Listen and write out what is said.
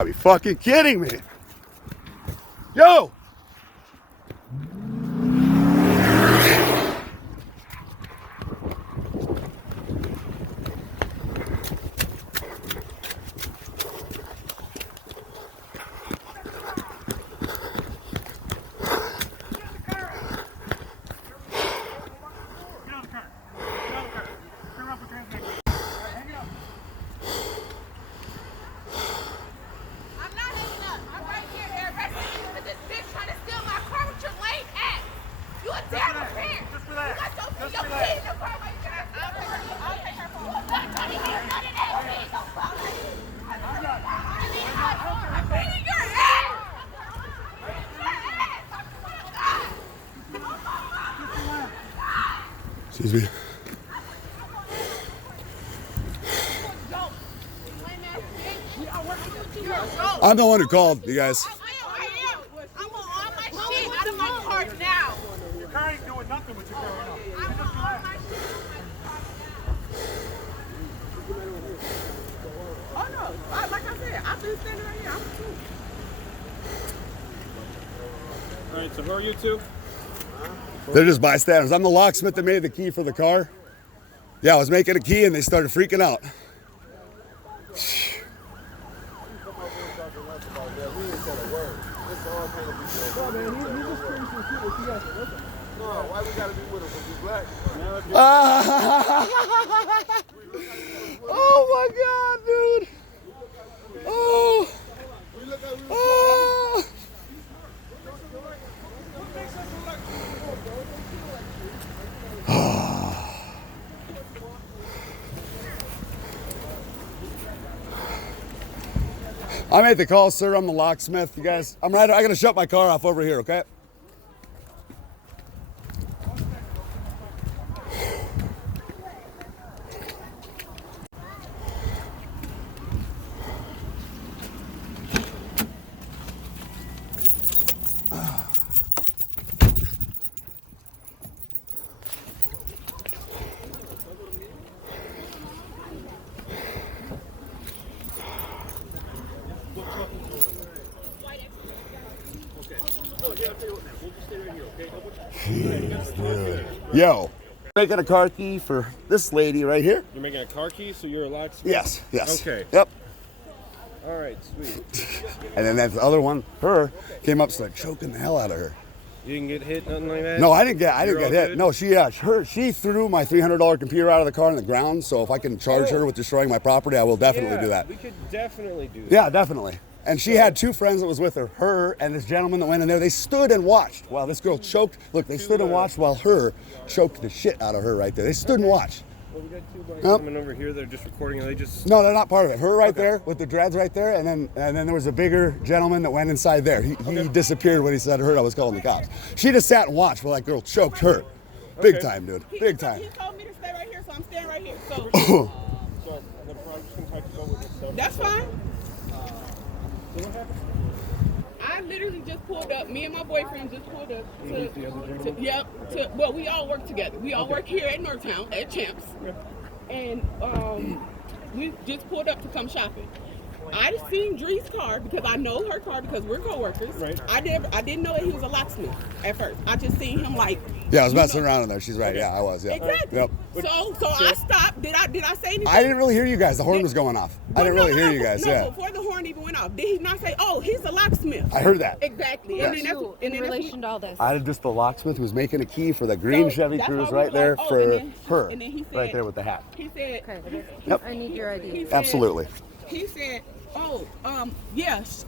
Are you fucking kidding me? Yo! Excuse me. I'm the one who called you guys. I'm on all my shit out of my car now. Your car ain't doing nothing with your car right now. I'm on all my shit. Oh no, like I said, I've been standing right here. I'm cool. All right, so who are you two? They're just bystanders. I'm the locksmith that made the key for the car. Yeah, I was making a key and they started freaking out. Why we gotta be with him? Because he's black. Oh my god, dude. Oh. Oh. I made the call, sir. I'm the locksmith. You guys, I'm right. I gotta shut my car off over here, okay? Yo, making a car key for this lady right here. You're making a car key, so you're a locksmith? Yes, yes. Okay. Yep. All right, sweet. And then that other one, her, came up, started choking the hell out of her. You didn't get hit, nothing like that? No, I didn't get You're all hit. good? No, she threw my $300 computer out of the car on the ground. So if I can charge her with destroying my property, I will definitely do that. We could definitely do that. Yeah, definitely. And she had two friends that was with her, her and this gentleman that went in there. They stood and watched while this girl choked. Look, they stood and watched while her choked the shit out of her right there. They stood and watched. Well, we got two black gentlemen over here that are just recording, and they just... No, they're not part of it. Her right there with the dreads right there, and then there was a bigger gentleman that went inside there. He disappeared when he said her. I was calling the cops. She just sat and watched while that girl choked her. Big time, dude. Big time. He told me to stay right here, so I'm staying right here. So So, I'm probably just going to talk to you with yourself. that's fine. So what happened? I literally just pulled up. Me and my boyfriend just pulled up with the other gentleman? well, we all work together. We all work here at Northtown at Champs, and we just pulled up to come shopping. I just seen Dree's car because I know her car because we're coworkers. Right. I didn't know that he was a locksmith at first. I just seen him like. Yeah, I was messing around in there. She's right. Yeah, I was. Yeah. Exactly. Yep. So I stopped. Did I say anything? I didn't really hear you guys. The horn was going off. I didn't really hear you guys. No, Yeah. before the horn even went off, did he not say, "Oh, he's a locksmith"? I heard that. Exactly. Yes. And In relation to all this. I did just the locksmith who was making a key for the green Chevy that's Cruise why we right were there like, oh, for and then- her. and then he said- Right there with the hat. He said. Okay. Yep. I need your ID. He said- Absolutely. He said, "Oh, yes,